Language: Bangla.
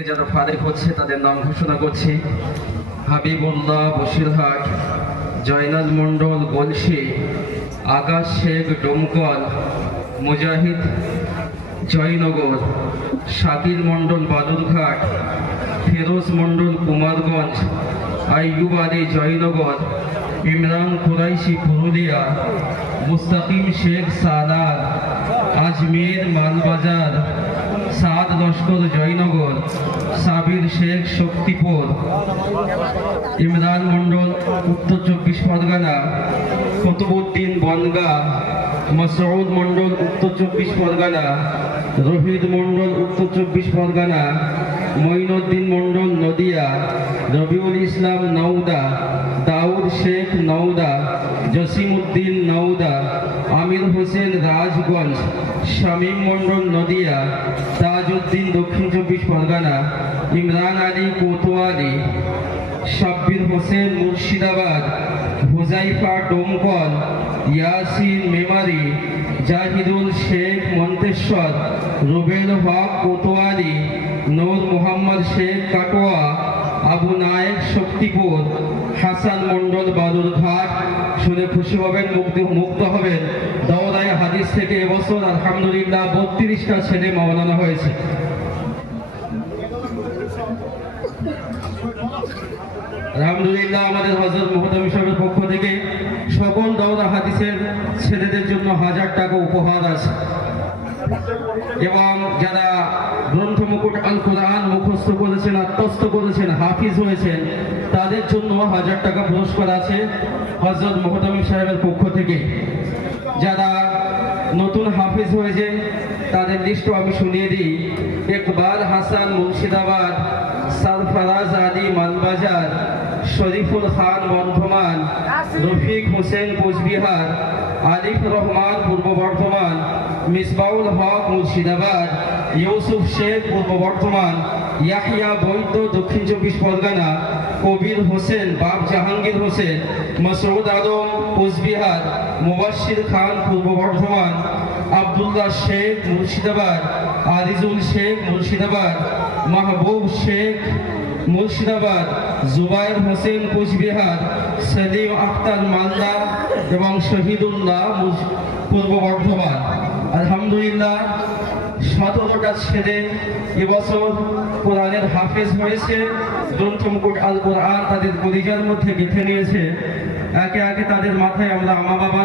যারা ফারেক হচ্ছে তাদের নাম ঘোষণা করছি। হাবিবুল্লাহ বসিরহাট, জয়নাল মন্ডল গলসি, আকাশ শেখ ডোমকল, মুজাহিদ জয়নগর, শাকিল মন্ডল বালুরঘাট, ফিরোজ মন্ডল কুমারগঞ্জ, আইয়ুব আলী জয়নগর, ইমরান কুরাইশি পুরুলিয়া, মুস্তাকিম শেখ সালার আজমের মালবাজার, সাদ লস্কর জয়নগর, সাবির শেখ শক্তিপুর, ইমরান মন্ডল উত্তর 24 পরগনা, কুতুবুদ্দিন বনগাঁ, মসউদ মন্ডল উত্তর 24 পরগনা, রোহিত মন্ডল উত্তর 24 পরগনা, মঈনুদ্দিন মন্ডল নদিয়া, রবিউল ইসলাম নওদা, দাউদ শেখ নওদা, জসিমউদ্দিন নওদা, আমির হোসেন রাজগঞ্জ, শামীম মন্ডল নদিয়া, তাজউদ্দিন দক্ষিণ 24 পরগনা, ইমরান আলী কোতোয়ালি, শাব্বির হোসেন মুর্শিদাবাদ, হুজাইফা ডোমকল, ইয়াসিন মেমারি, জাহিদুল শেখ মন্তেশ্বর, রুবেল হক কোতোয়ালি, নূর মোহাম্মদ শেখ কাটোয়া, আবু নায়েক শক্তিপুর, হাসান মন্ডল বালুরঘাট। শুনে খুশি হবেন, মুক্ত হবেন। দাওরায়ে হাদিস থেকে এবছর আলহামদুলিল্লাহ 32টা ছেলে মাওলানা হয়েছে। আলহামদুলিল্লাহ আমাদের হযরত মুহতামিম সাহেবের পক্ষ থেকে সকল দাওরা হাদিসের ছেলেদের জন্য 1000 টাকা উপহার আছে এবং যারা গ্রন্থ মুকুট আল কোরআন মুখস্থ করেছেন, আত্মস্থ করেছেন, হাফিজ হয়েছেন, তাদের জন্য 1000 টাকা পুরস্কার আছে হযরত মুহতামিম সাহেবের পক্ষ থেকে। যারা নতুন হাফিজ হয়েছে তাদের লিস্টও আমি শুনিয়ে দিই। ইকবাল হাসান মুর্শিদাবাদ, সরফরাজ আলী মালবাজার, শরীফুল খান বর্ধমান, রফিক হোসেন কোচবিহার, আলিফ রহমান পূর্ব বর্ধমান, মিসবাউল হক মুর্শিদাবাদ, ইউসুফ শেখ পূর্ব বর্ধমান, ইয়াহিয়া বৈদ্য দক্ষিণ 24 পরগনা, কবির হোসেন বাপ জাহাঙ্গীর হোসেন, মাসউদ আলম কোচবিহার, মুবাশশির খান পূর্ব বর্ধমান, আব্দুল্লাহ শেখ মুর্শিদাবাদ, আজিজুল শেখ মুর্শিদাবাদ, মাহবুব শেখ মুর্শিদাবাদ, জুবাইর হোসেন কোচবিহার, সেলিম আখতার মালদা এবং শহীদুল্লাহ পূর্ব বর্ধমান। আলহামদুলিল্লাহ 17টা ছেলে এবছর কোরআনের হাফেজ হয়েছে। গ্রন্থ মুকুট আল কোরআন তাদের পরিচয়ের মধ্যে গেঁথে নিয়েছে। একে একে তাদের মাথায় আমরা আমা বাবা